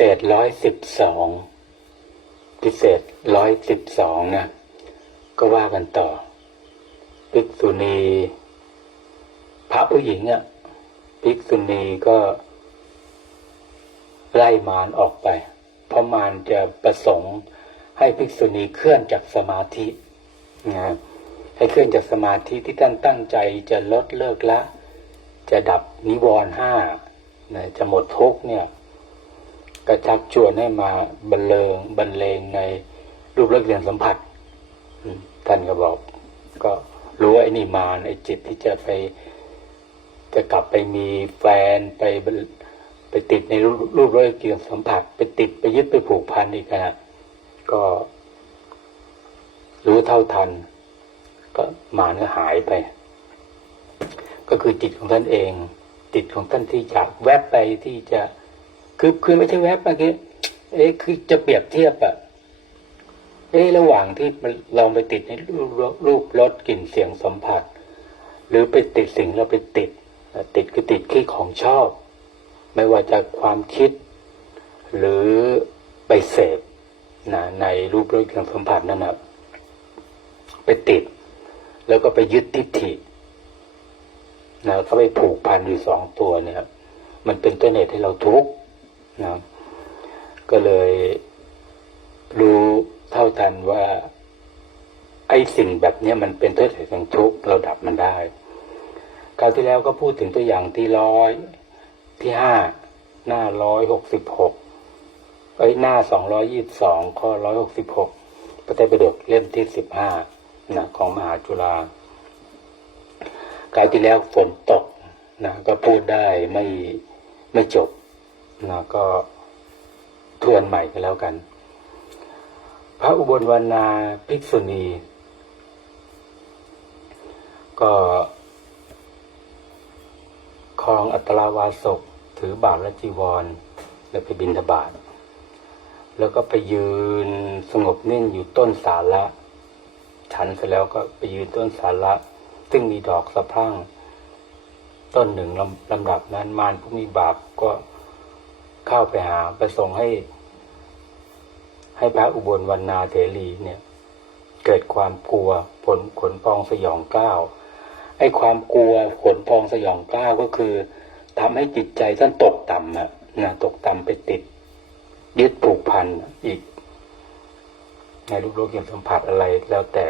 เศษร้อยสิบสองพิเศษร้อยสิบสองนะ ก็ว่ากันต่อ ภิกษุณี พระผู้หญิงอะ่ะภิกษุณีก็ ไล่มารออกไป เพราะมารจะประสงค์ให้ภิกษุณีเคลื่อนจากสมาธินะให้เคลื่อนจากสมาธิที่ท่านตั้งใจจะลดเลิกละ จะดับนิวรณ์ห้านะจะหมดทุกเนี่ย ก็ชักชวนให้มาบรรเลงบรรเลงในรูปเลิกเรียนสัมผัสท่านก็บอก ก็รู้ว่าไอ้นี่มาไอ้จิตที่จะไป จะกลับไปมีแฟนไปไปติดในรูปรูปเลิกเรียนสัมผัส ไปติดไปยึดไปผูกพันอีกนะก็รู้เท่าทัน ก็มารก็หายไป ก็คือจิตของท่านเองจิตของท่านที่อยากแวบไปที่จะ คือคือไม่ใช่แวบเมื่อกี้เอ๊ะคือจะเปรียบเทียบอะเอ๊ะระหว่างที่เราไปติดในรูปรูปรสกลิ่นเสียงสัมผัส หรือไปติดสิ่งเราไปติด ติดคือติดที่ของชอบ ไม่ว่าจะความคิด หรือไปเสพนะในรูปรสกลิ่นสัมผัสนั่นนะไปติด แล้วก็ไปยึดทิฏฐินะก็ไปผูกพันอยู่สองตัวเนี่ยมันเป็นต้นเหตุให้เราทุกข์ นะก็เลยรู้เท่าทันว่า ไอ้สิ่งแบบนี้มันเป็นต้นเหตุของทุกข์เราดับมันได้คราวที่แล้วก็พูดถึงตัวอย่างที่ร้อยที่ห้าหน้าร้อยหกสิบหกไอ้หน้าสองร้อยี่บสองข้อร้อยหกสิบหกพระไตรปิฎกเล่มที่สิบห้านะของมหาจุฬาคราวที่แล้วฝนตกนะก็พูดได้ไม่ไม่จบ นะก็ทวนใหม่กันแล้วกัน พระอุบลวรรณาภิกษุณี ก็ครองอัตราวาสกถือบาทและจีวร แล้วไปบินทบาทแล้วก็ไปยืนสงบนิ่งอยู่ต้นสาระฉันเสร็จแล้วก็ไปยืนต้นสาระซึ่งมีดอกสะพรั่ง ต้นหนึ่งลำลำดับนั้นมารผู้มีบาปก็ เข้าไปหาไปส่งให้ ให้พระอุบลวรรณาเถรีเนี่ย เกิดความกลัวผลขนพองสยองก้าวไอ้ความกลัวขนพองสยองก้าวก็คือทำให้จิตใจท่านตกต่ำอะนะตกต่ำไปติด ยึดผูกพันอีก ในรูปโลกยังสัมผัสอะไรแล้วแต่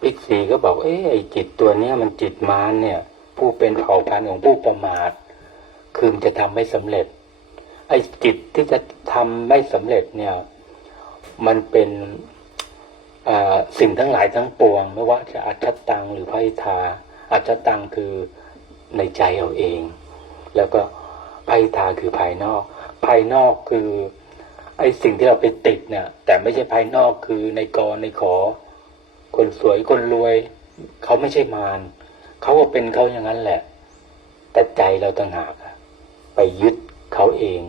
ปิกซีก็บอก เอ้ไอ้จิตตัวเนี้ยมันจิตมารเนี่ย ผู้เป็นเผ่าพันธุ์ของผู้ประมาท คือมันจะทำไม่สำเร็จ ไอ้จิตที่จะทำไม่สำเร็จเนี่ย มันเป็นสิ่งทั้งหลายทั้งปวง ไม่ว่าจะอัจฉตังหรือพระอิทาอัจฉตังคือในใจเราเอง แล้วก็พระอิทาคือภายนอก ภายนอกคือไอ้สิ่งที่เราไปติดเนี่ย แต่ไม่ใช่ภายนอกคือในกรในขอ คนสวยคนรวย เขาไม่ใช่มารเขาก็เป็นเขาอย่างนั้นแหละ แต่ใจเราต่างหากอะ ไปยึดเขาเอง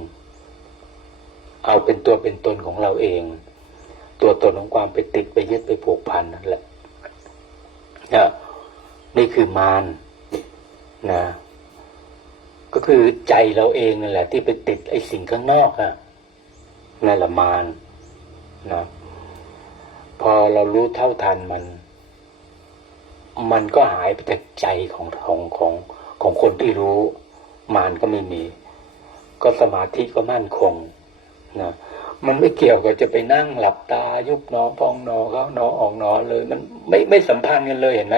เอาเป็นตัวเป็นตนของเราเอง ตัวตนของความไปติดไปยึดไปผูกพันนั่นแหละนะนี่คือมารนะก็คือใจเราเองนั่นแหละ ที่ไปติดไอ้สิ่งข้างนอกอะนั่นแหละมารนะพอเรารู้เท่าทันมัน มันก็หายไปจากใจของของของของคนที่รู้ มารก็ไม่มี ก็สมาธิก็มั่นคงนะมันไม่เกี่ยวกับจะไปนั่งหลับตา ยุบหนอพองหนอเขาหนอออกหนอเลย มันไม่ไม่สัมพันธ์กันเลยเห็นไหม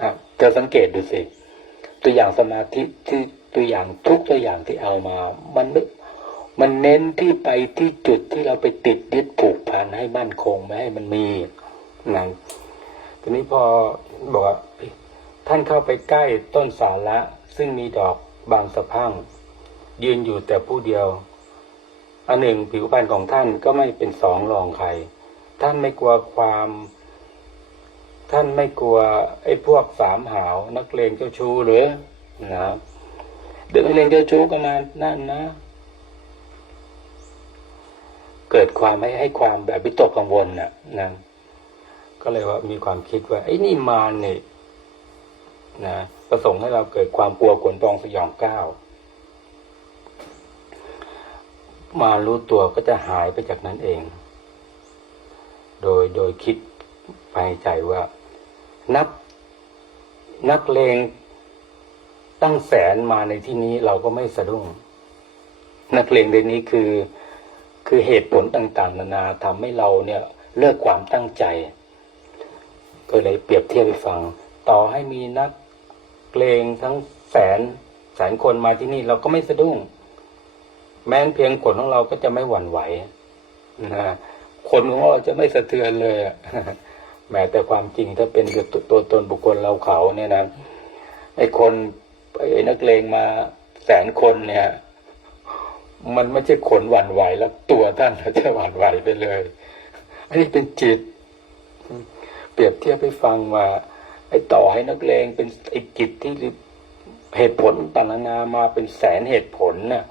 อะเธอสังเกตดูสิตัวอย่างสมาธิที่ตัวอย่างทุกตัวอย่างที่เอามา มันไม่มันเน้นที่ไปที่จุดที่เราไปติดยึดผูกพันให้มั่นคงไม่ให้มันมีนะทีนี้พอบอกว่าท่านเข้าไปใกล้ต้นสาระซึ่งมีดอกบางสะพั่ง ยืนอยู่แต่ผู้เดียว อันหนึ่งผิวพรรณของท่านก็ไม่เป็นสองรองใคร ท่านไม่กลัวความ ท่านไม่กลัวไอ้พวกสามหาวนักเลงเจ้าชู้หรือนะครับเด็กนักเลงเจ้าชู้ก็มานั่นนะ เกิดความให้ให้ความแบบวิตกกังวลน่ะนะก็เลยว่ามีความคิดว่าไอ้นี่มารเนี่ยนะประสงค์ให้เราเกิดความกลัวขนพองสยองก้าว มารู้ตัวก็จะหายไปจากนั้นเอง โดยโดยคิดภายใจว่า นักนักเลงตั้งแสนมาในที่นี้เราก็ไม่สะดุ้ง นักเลงในนี้คือคือเหตุผลต่าง ๆ นานาทำให้เราเนี่ยเลิกความตั้งใจ ก็เลยเปรียบเทียบให้ฟัง ต่อให้มีนักเลงทั้งแสนแสนคนมาที่นี่เราก็ไม่สะดุ้ง แม้นเพียงขนของเราก็จะไม่หวั่นไหวนะขนของเราจะไม่สะเทือนเลยอะแม้แต่ความจริงถ้าเป็นตัวตัวตนบุคคลเราเขาเนี่ยนะไอ้คนไอ้นักเลงมาแสนคนเนี่ย มันไม่ใช่ขนหวั่นไหวแล้วตัวท่านจะหวั่นไหวไปเลย อันนี้เป็นจิต เปรียบเทียบให้ฟังว่า ไอ้ต่อให้นักเลงเป็นไอ้จิตที่เหตุผลต่างๆนานามาเป็นแสนเหตุผลน่ะ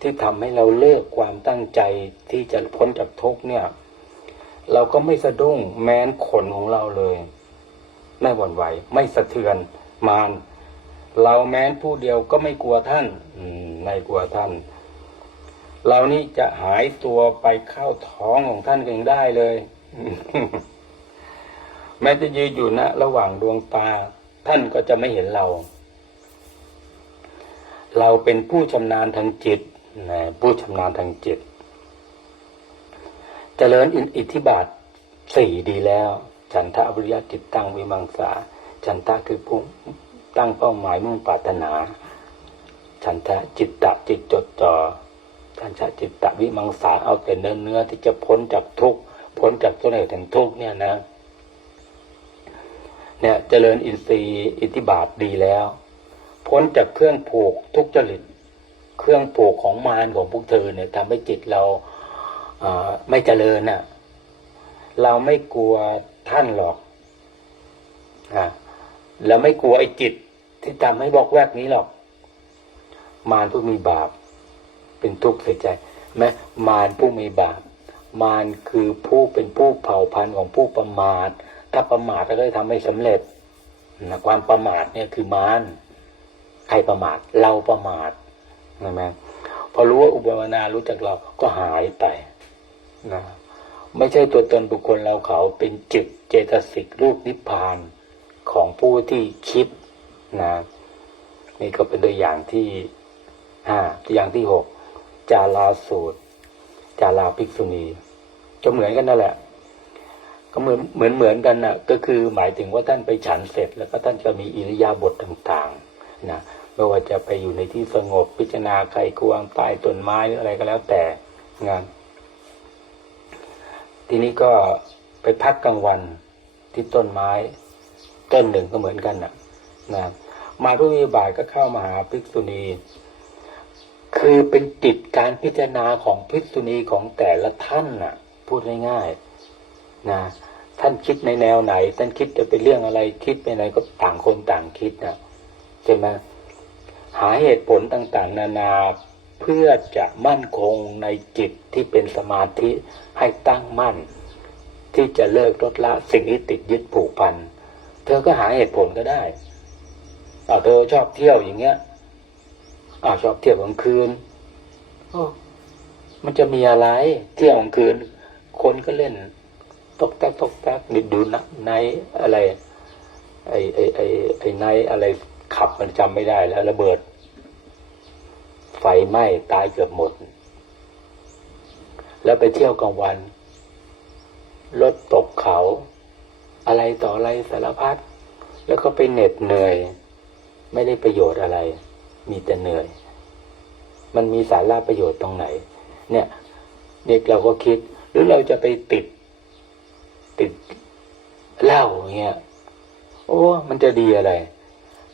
ที่ทำให้เราเลิกความตั้งใจที่จะพ้นจากทุกเนี่ย เราก็ไม่สะดุ้งแม้นขนของเราเลย ไม่หวั่นไหว ไม่สะเทือนมานเราแม้นผู้เดียวก็ไม่กลัวท่าน อืมไม่กลัวท่าน เรานี่จะหายตัวไปเข้าท้องของท่านเองได้เลย แม้จะยืนอยู่นะระหว่างดวงตา ท่านก็จะไม่เห็นเรา เราเป็นผู้ชำนาญทางจิต ผู้ชำนาญทางจิตเจริญอิทธิบาทสี่ดีแล้ว ฉันทะอริยจิตตั้งวิมังสา ฉันทะคือผู้ตั้งเป้าหมายมุ่งปรารถนา ฉันทะจิตตะจิตจดจ่อฉันทะจิตตะวิมังสาเอาแต่เนื้อเนื้อที่จะพ้นจากทุกข์พ้นจากต้นเหตุแห่งทุกข์เนี่ยนะเนี่ยเจริญอินทรีย์อิทธิบาทดีแล้ว พ้นจากเครื่องผูกทุกจริต เครื่องผูกของมารของพวกเธอเนี่ยทำให้จิตเราอาไม่เจริญน่ะ เราไม่กลัวท่านหรอกอ่าเราไม่กลัวไอ้จิตที่ทำให้บอกแวกนี้หรอก มารผู้มีบาป เป็นทุกข์เสียใจแม้มารผู้มีบาป มารคือผู้เป็นผู้เผ่าพันธุ์ของผู้ประมาท ถ้าประมาทแล้วก็ทำไม่สำเร็จนะความประมาทเนี่ยคือมารใครประมาท เราประมาท ใช่ไหมพอรู้ว่าอุปมานารู้จักเราก็หายไปนะไม่ใช่ตัวตนบุคคลเราเขาเป็นจิตเจตสิกรูปนิพพานของผู้ที่คิดนะนี่ก็เป็นตัวอย่างที่ห้าตัวอย่างที่หกจาราสูตร จาราภิกษุณีก็เหมือนกันนั่นแหละ ก็เหมือนเหมือนเหมือนกันนะก็คือหมายถึงว่าท่านไปฉันเสร็จ แล้วก็ท่านจะมีอิริยาบถต่าง ๆ นะ ไม่ว่าจะไปอยู่ในที่สงบพิจารณาใครควงใต้ต้นไม้หรืออะไรก็แล้วแต่งานทีนี้ก็ไปพักกลางวันที่ต้นไม้ต้นหนึ่งก็เหมือนกันนะนะมารุวิบาตก็เข้ามาหาภิกษุณี คือเป็นจิตการพิจารณาของภิกษุณีของแต่ละท่านน่ะ พูดง่ายๆนะท่านคิดในแนวไหน ท่านคิดจะเป็นเรื่องอะไรคิดไปไหนก็ต่างคนต่างคิดนะใช่ไหม หาเหตุผลต่างๆ นานาเพื่อจะมั่นคงในจิตที่เป็นสมาธิให้ตั้งมั่น ที่จะเลิกลดละสิ่งที่ติดยึดผูกพัน เธอก็หาเหตุผลก็ได้เอาเธอชอบเที่ยวอย่างเงี้ยอ้าวชอบเที่ยวกลางคืนโอ้มันจะมีอะไร เที่ยวกลางคืน คนก็เล่น ตกแตกตกแตกนิดดูนะในอะไร ไอไอไอไอในอะไร ขับมันจำไม่ได้แล้วระเบิด ไฟไหม้ตายเกือบหมด แล้วไปเที่ยวกลางวัน รถตกเขา อะไรต่ออะไรสารพัดแล้วก็ไปเหน็ดเหนื่อย ไม่ได้ประโยชน์อะไร มีแต่เหนื่อย มันมีสาระประโยชน์ตรงไหน เนี่ยเด็กเราก็คิด หรือเราจะไปติด ติดเหล้าเงี้ย โอ้ มันจะดีอะไร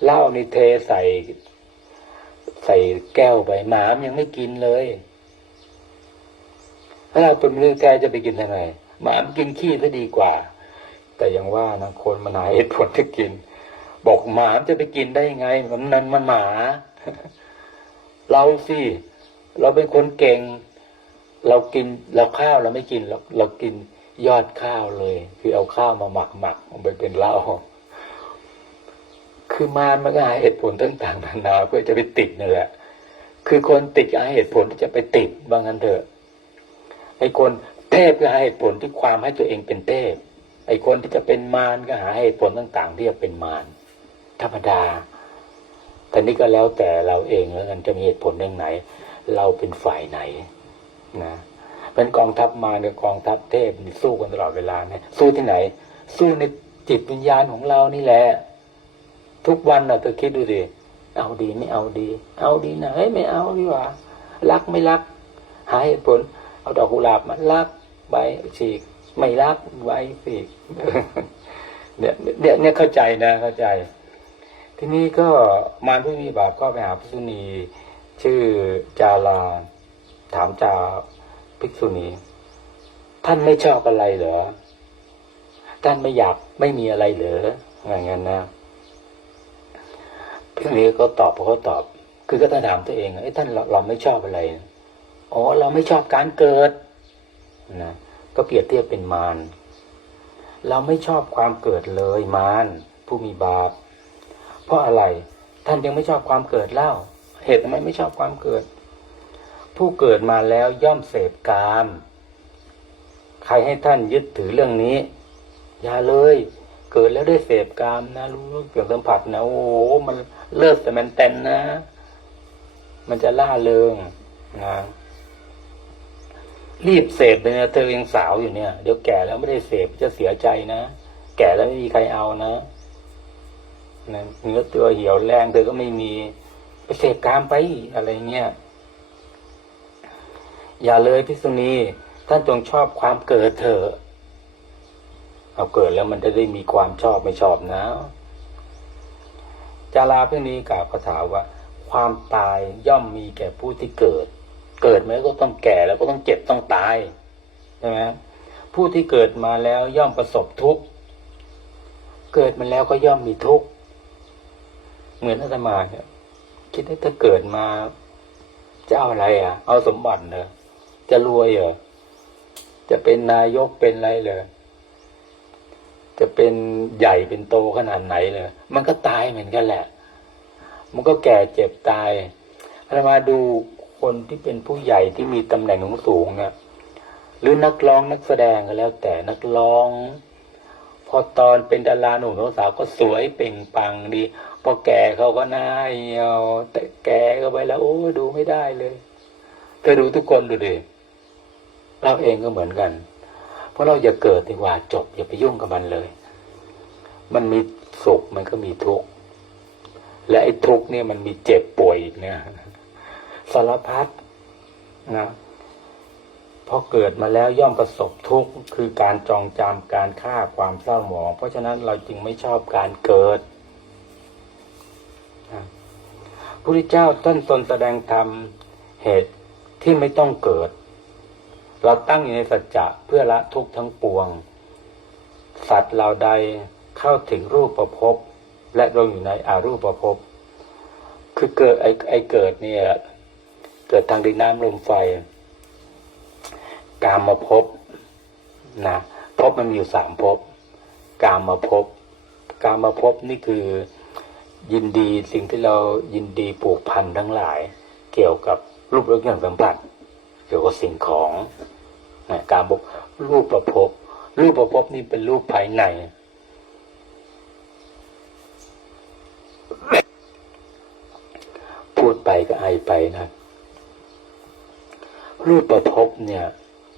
เหล้านี่เทใส่ ใส่แก้วไปหมามยังไม่กินเลยถ้าเราเป็นเรื่องแท้จะไปกินทำไมหมามกินขี้ซะดีกว่า แต่ยังว่านะคนมันหาเหตุผลจะกิน บอกหมามจะไปกินได้ไงมันนันมันหมา เราสิเราเป็นคนเก่ง เรากินเราข้าวเราไม่กินเราเรากินยอดข้าวเลย คือเอาข้าวมาหมักหมักมันไปเป็นเหล้า คือมารมันก็หาเหตุผลต่างๆนานาเพื่อจะไปติดนี่แหละคือคนติดหาเหตุผลที่จะไปติดว่างั้นเถอะไอ้คนเทพก็หาเหตุผลที่ความให้ตัวเองเป็นเทพไอ้คนที่จะเป็นมารก็หาเหตุผลต่าง ๆ ที่จะเป็นมารธรรมดาแต่นี่ก็แล้วแต่เราเองแล้วกันจะมีเหตุผลเรื่องไหน เราเป็นฝ่ายไหนนะเป็นกองทัพมารกับกองทัพเทพสู้กันตลอดเวลาเนี่ยสู้ที่ไหน สู้ในจิตวิญญาณของเรานี่แหละ ทุกวันน่ะเธอคิดดูดิเอาดีไม่เอาดี เอาดีนะเฮ้ยไม่เอาดีกว่ารักไม่รัก หาเหตุผล เอาดอกกุหลาบมารักใบฉีก ไม่รักใบฉีกเนี่ยเนี่ยเนี่ยเข้าใจนะเข้าใจ ทีนี้ก็มารผู้มีบาปก็ไปหาภิษุณี ชื่อจาลาถามจาภิกษุณี ท่านไม่ชอบอะไรเหรอท่านไม่อยากไม่มีอะไรเหรออย่างนั้นนะ ภิกษุณีก็ตอบเขาตอบ คือก็ถามตัวเองไอ้ท่านเราเราไม่ชอบอะไรอ๋อเราไม่ชอบการเกิดนะก็เปรียบเทียบเป็นมารเราไม่ชอบความเกิดเลยมารผู้มีบาป เพราะอะไรท่านยังไม่ชอบความเกิดเล่า เหตุทำไมไม่ชอบความเกิด ผู้เกิดมาแล้วย่อมเสพกาม ใครให้ท่านยึดถือเรื่องนี้ อย่าเลย เกิดแล้วได้เสพกามนะรู้เกี่ยวกับสัมผัสนะโอ้โหมัน เลิศแต่มันเต็นนะ มันจะล่าเริงนะรีบเสพเลยนะเธอยังสาวอยู่เนี่ย เดี๋ยวแก่แล้วไม่ได้เสพจะเสียใจนะ แก่แล้วไม่มีใครเอานะนะเนื้อตัวเหี่ยวแรงเธอก็ไม่มีไปเสพกามไปอะไรเงี้ยอย่าเลยพิษุณีท่านจงชอบความเกิดเถอะเอาเกิดแล้วมันจะได้มีความชอบไม่ชอบนะ จาราเพื่อนี้กล่าวคาถาว่า ความตายย่อมมีแก่ผู้ที่เกิด เกิดมาก็ต้องแก่แล้วก็ต้องเจ็บต้องตายใช่ไหมผู้ที่เกิดมาแล้วย่อมประสบทุกข์เกิดมาแล้วก็ย่อมมีทุกข์เหมือนอาตมาเนี่ยคิดว่าถ้าเกิดมาจะเอาอะไรอะ เอาสมบัติเหรอจะรวยเหรอจะเป็นนายกเป็นอะไรเลย จะเป็นใหญ่เป็นโตขนาดไหนเลย มันก็ตายเหมือนกันแหละ มันก็แก่เจ็บตายเรามาดูคนที่เป็นผู้ใหญ่ที่มีตำแหน่งสูงเนี่ยหรือนักร้องนักแสดงก็แล้ว แต่นักร้อง พอตอนเป็นดาราหนุ่มสาวก็สวยเปล่งปังดี พอแก่เขาก็น้าเหี่ยวแต่แก่ก็ไปแล้ว โอ้ดูไม่ได้เลยเธอดูทุกคนดูดิเราเองก็เหมือนกัน เพราะเราอย่าเกิดดีกว่าจบ อย่าไปยุ่งกับมันเลย มันมีสุขมันก็มีทุกข์และไอ้ทุกข์เนี่ยมันมีเจ็บป่วยอีกเนี่ยสารพัดนะพอเกิดมาแล้วย่อมประสบทุกข์คือการจองจำการฆ่าความเศร้าหมอง เพราะฉะนั้นเราจึงไม่ชอบการเกิดพระพุทธเจ้าท่านทรงแสดงธรรมเหตุที่ไม่ต้องเกิด เราตั้งอยู่ในสัจจะเพื่อละทุกข์ทั้งปวง สัตว์เราใดเข้าถึงรูปประพบและลงอยู่ในอารูปประพบคือเกิดไอไอเกิดเนี่ย เกิดทางดินน้ำลมไฟ กามมาพบนะพบมันมีอยู่สามพบกามมาพบกามมาพบนี่คือยินดีสิ่งที่เรายินดีปลูกพันธุ์ทั้งหลาย เกี่ยวกับรูปรสอย่างสัมผัสเกี่ยวกับสิ่งของ การบอกรูปประพบรูปประพบนี่เป็นรูปภายใน พูดไปก็ไอไปนะรูปประพบเนี่ย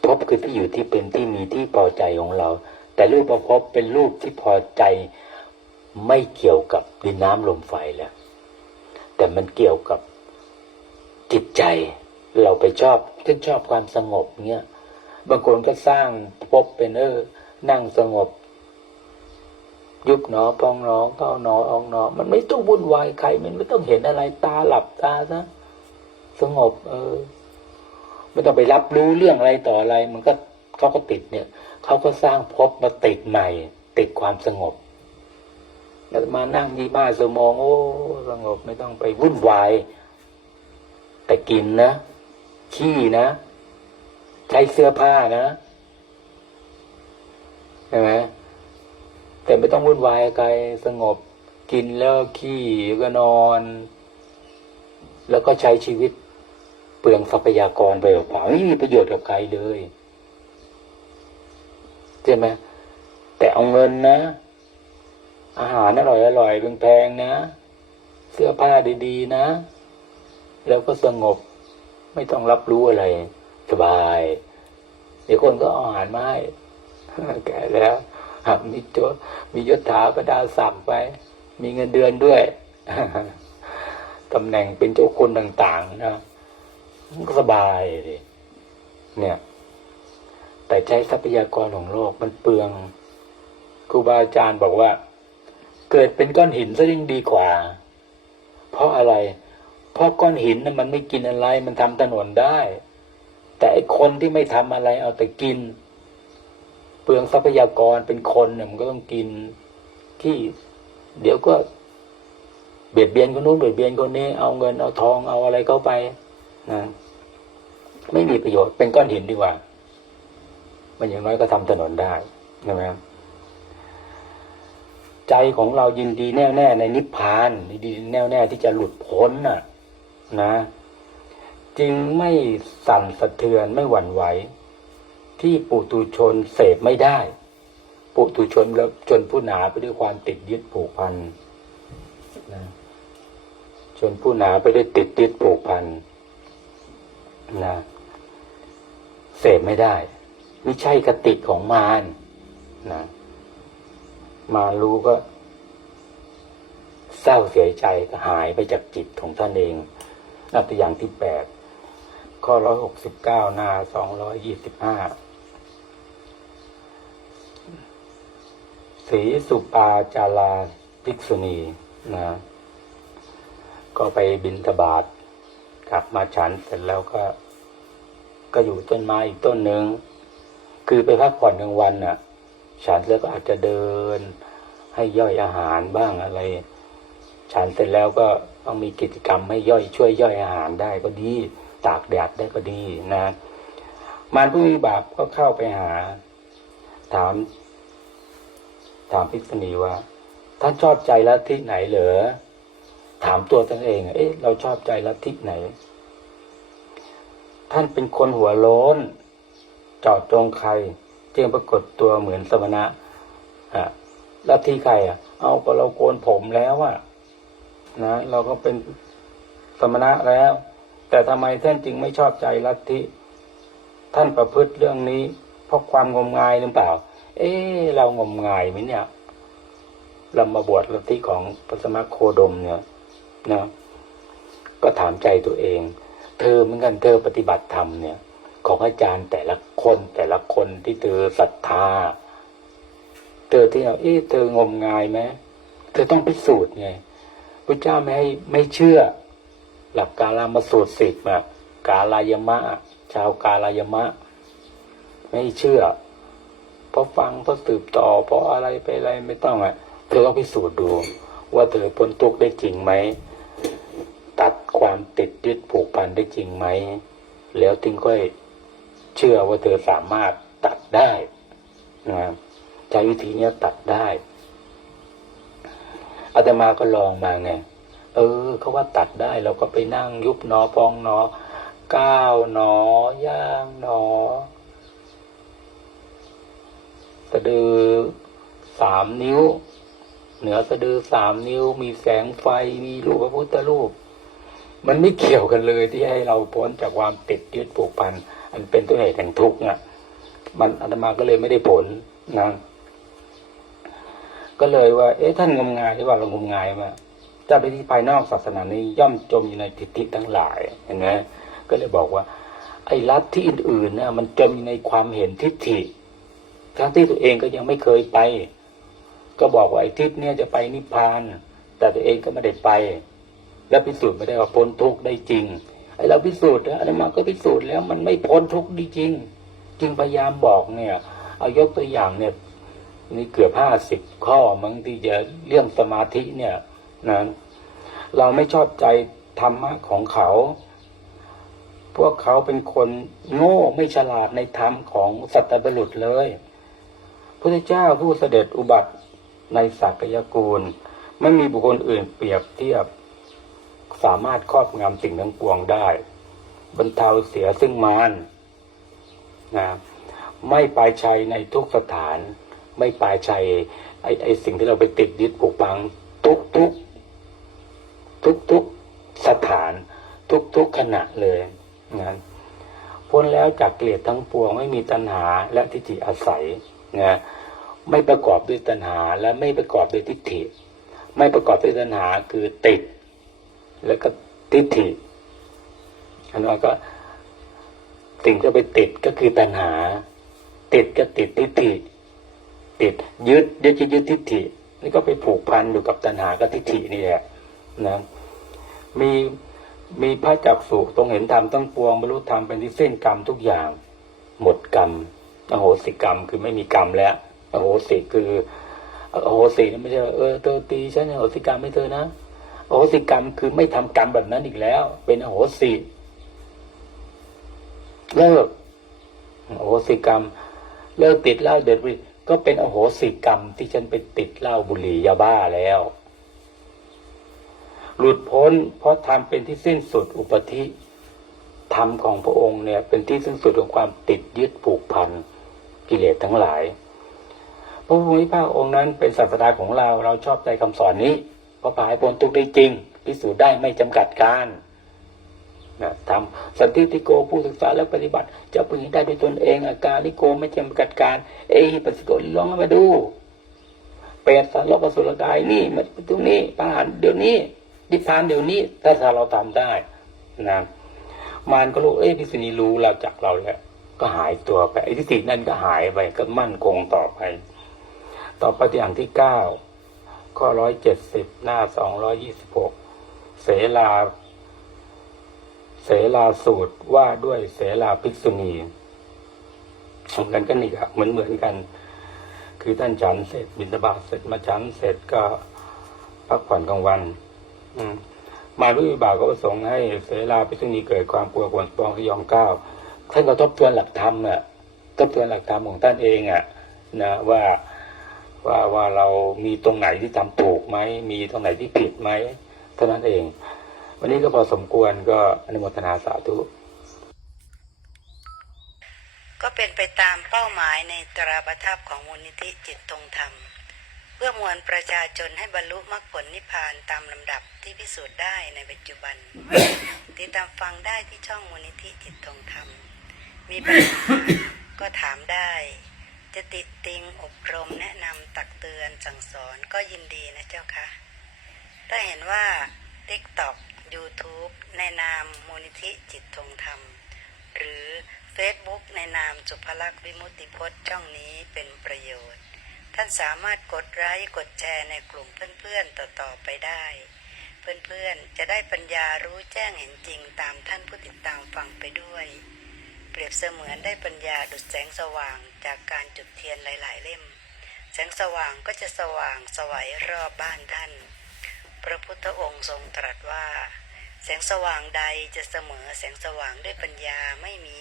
พบคือที่อยู่ที่เป็นที่มีที่พอใจของเรา แต่รูปประพบเป็นรูปที่พอใจไม่เกี่ยวกับดินน้ำลมไฟแล้ว แต่มันเกี่ยวกับจิตใจ เราไปชอบเช่นชอบความสงบเนี่ย บางคนก็สร้างพบเป็นเออ นั่งสงบ ยุบหนอพองหนอเข้าหนออองหนอ มันไม่ต้องวุ่นวายใคร มันไม่ต้องเห็นอะไรตาหลับตาซะสงบ เออไม่ต้องไปรับรู้เรื่องอะไรต่ออะไร มันก็เขาก็ติดเนี่ยเขาก็สร้างภพมาติดใหม่ ติดความสงบแล้วมานั่งยี่บ้าสมอง โอ้สงบไม่ต้องไปวุ่นวาย แต่กินนะ ขี้นะ ช้เสื้อผ้านะใช่ไหมแต่ไม่ต้องวุ่นวายใครสงบ กินแล้วขี้ก็นอน แล้วก็ใช้ชีวิต เปลืองทรัพยากรไปเปล่าไม่มีประโยชน์กับใครเลยใช่ไหมแต่เอาเงินนะ อาหารอร่อยอร่อยแพงๆนะ เสื้อผ้าดีๆนะ แล้วก็สงบไม่ต้องรับรู้อะไร สบายเดี๋ยวคนก็เอาอาหารมาให้แก่แล้วมีโจมียศถาประดาศักดิ์ไป มีเงินเดือนด้วยตำแหน่งเป็นเจ้าคนต่างๆนะก็สบายเลยเนี่ย แต่ใช้ทรัพยากรของโลกมันเปลืองครูบาอาจารย์บอกว่า เกิดเป็นก้อนหินซะยิ่งดีกว่า เพราะอะไร เพราะก้อนหินนะมันไม่กินอะไร มันทำถนนได้ แต่ไอคนที่ไม่ทำอะไรเอาแต่กิน เปลืองทรัพยากรเป็นคนเนี่ยมันก็ต้องกินที่เดี๋ยวก็เบียดเบียนคนนู้นเบียดเบียนคนนี้ เอาเงินเอาทองเอาอะไรเข้าไปนะไม่มีประโยชน์เป็นก้อนหินดีกว่า มันอย่างน้อยก็ทำถนนได้ใช่ไหมครับใจของเรายินดีแน่วแน่ในนิพพานยินดีแน่วแน่ที่จะหลุดพ้นน่ะ นะ จึงไม่สั่นสะเทือนไม่หวั่นไหว ที่ปุตุชนเสพไม่ได้ ปุตุชนแล้วจนผู้หนาไปด้วยความติดยึดผูกพันนะจนผู้หนาไปด้วยติดยึดผูกพันนะเสพไม่ได้ ไม่ใช่กติของมารนะมารู้ก็ เศร้าเสียใจก็หายไปจากจิตของท่านเองนับตัวอย่างที่แปด ข้อร้อยหกสิบเก้าหน้าสองร้อยยี่สิบห้าสีสุปาจาราภิกษุณีนะ ก็ไปบินทบาทกลับมาฉันเสร็จแล้วก็ ก็อยู่ต้นไม้อีกต้นหนึ่ง คือไปพักผ่อนกลางวันน่ะ ฉันแล้วก็อาจจะเดิน ให้ย่อยอาหารบ้างอะไร ฉันเสร็จแล้วก็ต้องมีกิจกรรมให้ย่อยช่วยย่อยอาหารได้ก็ดี ตากแดดได้ก็ดีนะ มารผู้มีบาปก็เข้าไปหา ถาม ถามภิษณีว่าท่านชอบใจลัทธิไหนเหรอถามตัวท่านเอง เอ๊ะ เราชอบใจลัทธิไหน ท่านเป็นคนหัวโล้นจาะจงใครจึงปรากฏตัวเหมือนสมณะอะลัทธิใครอะ เอาก็เราโกนผมแล้วอะนะ เราก็เป็นสมณะแล้ว แต่ทำไมท่านจึงไม่ชอบใจลัทธิ ท่านประพฤติเรื่องนี้ เพราะความงมงายหรือเปล่า เอ๊เรางมงายไหมเนี่ยเรามาบวชลัทธิของพระสมณโคดมเนี่ยนะก็ถามใจตัวเอง เธอเหมือนกันเธอปฏิบัติธรรมเนี่ย ของอาจารย์แต่ละคนแต่ละคนที่เธอศรัทธา เธอที่เราเอ๊ะเธองมงายไหมเธอต้องพิสูจน์ไงพระเจ้าไม่ให้ไม่เชื่อ หลักการามาสูตรสิบอะกาลายมะ ชาวกาลายมะ ไม่เชื่อเพราะฟังเพราะสืบต่อ เพราะอะไรไปอะไรไม่ต้องอะเธอต้องพิสูจน์ดู ว่าเธอพ้นทุกข์ได้จริงไหม ตัดความติดยึดผูกพันได้จริงไหม แล้วถึงค่อยเชื่อว่าเธอสามารถตัดได้นะใช้วิธีนี้ตัดได้อาตมาก็ลองมาไง เออเขาว่าตัดได้เราก็ไปนั่งยุบหนอพองหนอก้าวหนอย่างหนอสะดือสามนิ้ว เหนือสะดือสามนิ้ว มีแสงไฟมีรูปพระพุทธรูป มันไม่เกี่ยวกันเลยที่ให้เราพ้นจากความติดยึดผูกพันอันเป็นตัวเหตุแห่งทุกข์เนี่ยมันอาตมาก็เลยไม่ได้ผลนะก็เลยว่า เอ๊ะท่านงมงายหรือว่าเรางมงายมา จ้าไปที่ภายนอกศาสนานี้ย่อมจมอยู่ในทิฏฐิทั้งหลายเห็นไหมก็เลยบอกว่า ไอ้ลัทธิอื่นๆนะมันจมอยู่ในความเห็นทิฏฐิ ทั้งที่ตัวเองก็ยังไม่เคยไป ก็บอกว่าไอ้ทิศเนี่ยจะไปนิพพาน แต่ตัวเองก็ไม่ได้ไป แล้วพิสูจน์ไม่ได้ว่าพ้นทุกข์ได้จริงไอ้เราพิสูจน์นะอันมาก็พิสูจน์แล้ว มันไม่พ้นทุกข์ดีจริง จึงพยายามบอกเนี่ย เอายกตัวอย่างเนี่ยนี่เกือบห้าสิบข้อมั้งที่จะเรื่องสมาธิเนี่ย นะเราไม่ชอบใจธรรมะของเขา พวกเขาเป็นคนโง่ไม่ฉลาดในธรรมของสัตบุรุษเลยพระเจ้าผู้เสด็จอุบัติในสักยกูล ไม่มีบุคคลอื่นเปรียบเทียบ สามารถครอบงำสิ่งทั้งปวงได้ บรรเทาเสียซึ่งมารนะไม่ปลายชัยในทุกสถาน ไม่ปลายชัยไอไอสิ่งที่เราไปติดยึดผูกพังทุกทุก ทุกทุกสถาน ทุกทุกขณะเลยนะพ้นแล้วจากเกลียดทั้งปวงไม่มีตัณหาและทิฏฐิอาศัยนะไม่ประกอบด้วยตัณหาและไม่ประกอบด้วยทิฏฐิ ไม่ประกอบด้วยตัณหาคือติด แล้วก็ทิฏฐิอันนั้นก็สิ่งที่ไปติดก็คือตัณหา ติดก็ติดทิฏฐิ ติดยึดยึดยึดยึดทิฏฐินี่ก็ไปผูกพันอยู่กับตัณหากับทิฏฐินี่แหละนะ มีมีพระจักสุตรงเห็นธรรมตั้งปวงบรรลุธรรมเป็นที่สิ้นกรรมทุกอย่าง หมดกรรมอโหสิกรรมคือไม่มีกรรมแล้วอโหสิคืออโหสินี่ไม่ใช่ว่าเออเธอตีฉันอโหสิกรรมไม่เธอนะอโหสิกรรมคือไม่ทำกรรมแบบนั้นอีกแล้ว เป็นอโหสิเลิกอโหสิกรรม เลิกติดเหล้าเดือดบุหรี่ก็เป็นอโหสิกรรมที่ฉันไปติดเหล้าบุหรี่ยาบ้าแล้ว หลุดพ้น เพราะทำเป็นที่สิ้นสุดอุปธิธรรมของพระองค์เนี่ยเป็นที่สิ้นสุดของความติดยึดผูกพันกิเลสทั้งหลาย พระพุทธภาคองค์นั้นเป็นศาสดาของเราเราชอบใจคำสอนนี้เพราะพาให้พ้นทุกข์ได้จริงพิสูจน์ได้ไม่จำกัดการนะทำสันติติโกผู้ศึกษาและปฏิบัติ จะพึงได้ด้วยตนเอง อาการลิโกไม่จำกัดการ เอหิปัสโกลองมาดูเปรตสัตว์โลกสุรกายนี่มาตรงนี้ปหารเดี๋ยวนี้ นิพพานเดี๋ยวนี้ถ้าถ้าเราทำได้นะมารก็รู้เอ้ยพิษณีรู้เราจักเราแล้วก็หายตัวไปไอ้ทิฏฐินั่นก็หายไปก็มั่นคงต่อไป ต่อปที่อย่างที่เก้าข้อร้อยเจ็ดสิบหน้าสองร้อยี่สิบหกเสลา เสลาสูตรว่าด้วยเสลาภิกษุณีเหมือนกันก็นี่ครับเหมือนเหมือนกัน คือท่านฉันเสร็จบิณฑบาตเสร็จมาฉันเสร็จก็พักผ่อนกลางวัน มาด้วยวิบากก็ประสงค์ให้เสลาภิกษุณีเกิดความกลัวควรปองสยองก้าวท่านก็ทบทวนหลักธรรมอะทบทวนหลักธรรมของท่านเองอะนะว่าว่าว่าเรามีตรงไหนที่ทำถูกไหมมีตรงไหนที่ผิดไหมเท่านั้นเอง วันนี้ก็พอสมควรก็อนุโมทนาสาธุก็เป็นไปตามเป้าหมายในตราประทับของมูลนิธิจิตตรงธรรม เพื่อมวลประชาชนให้บรรลุมรรคผลนิพพานตามลำดับที่พิสูจน์ได้ในปัจจุบัน ติดตามฟังได้ที่ช่องมูลนิธิจิตตรงธรรม มีปัญหาก็ถามได้ จะติดติงอบรมแนะนำตักเตือนสั่งสอนก็ยินดีนะเจ้าค่ะถ้าเห็นว่า TikTok YouTube ในนามมูลนิธิจิตทงธรรม หรือ Facebook ในนามสุภลักษณ์วิมุตติพจน์ช่องนี้เป็นประโยชน์ ท่านสามารถกดไลค์กดแชร์ในกลุ่มเพื่อนๆต่อๆไปได้ เพื่อนๆจะได้ปัญญารู้แจ้งเห็นจริงตามท่านผู้ติดตามฟังไปด้วย เปรียบเสมือนได้ปัญญาดุจแสงสว่างจากการจุดเทียนหลายๆเล่ม แสงสว่างก็จะสว่างสวัยรอบบ้านท่าน พระพุทธองค์ทรงตรัสว่า แสงสว่างใดจะเสมอแสงสว่างด้วยปัญญาไม่มี